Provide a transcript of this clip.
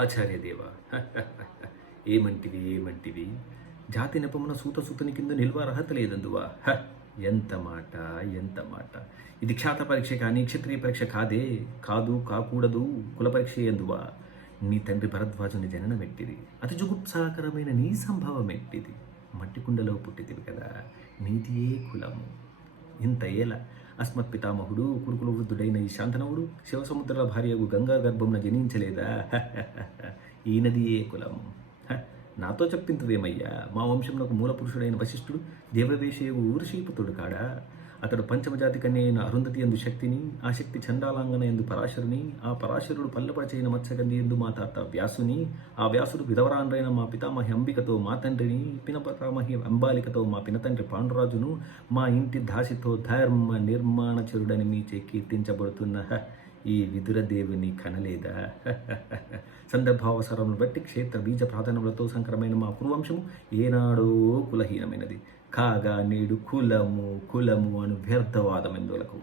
ఆచార్యదేవ ఏమంటివి జాతి నెపమున సూతసుతుని కింద నిల్వ అర్హత లేదందువా. ఎంత మాట. ఇది ఖ్యాత పరీక్ష కానీ క్షత్రియ పరీక్ష కాదు కాకూడదు కుల పరీక్ష ఎందువా. నీ తండ్రి భరద్వాజుని జననం ఎట్టిది, అతి జుగుప్సాకరమైన నీ సంభవం ఎట్టిది. మట్టి కుండలో పుట్టితివి కదా, నీదియే కులము. ఇంత ఏల అస్మత్ పితామహుడు కురుకుల వృద్ధుడైన ఈ శాంతనవుడు శివసముద్రాల భార్యకు గంగా గర్భమున జనించలేదా. ఈయనది ఏ కులము. నాతో చెప్పింతువేమయ్యా. మా వంశంలో మూల పురుషుడైన వశిష్ఠుడు దేవవేషయు ఊర్షీపుతుడు కాడా. అతడు పంచమజాతి కన్యైన అరుంధతి ఎందు శక్తిని, ఆ శక్తి చండాలాంగన ఎందు పరాశరుని, ఆ పరాశరుడు పల్లపరచైన మత్స్యగంధి ఎందు మా తాత వ్యాసుని, ఆ వ్యాసుడు విధవరాండ్రైన మా పితామహి అంబికతో మా తండ్రిని, పినపతామహి అంబాలికతో మా పినతండ్రి పాండురాజును, మా ఇంటి దాసితో ధర్మ నిర్మాణచరుడని మీచే కీర్తించబడుతున్న ఈ విదురదేవుని కనలేదా. సందర్భావసరమును బట్టి క్షేత్ర బీజ ప్రాధాన్యములతో సంకరమైన మా కురువంశము ఏనాడో కులహీనమైనది కాగా నేడు కులము అను వ్యర్థవాదం ఎందులకు.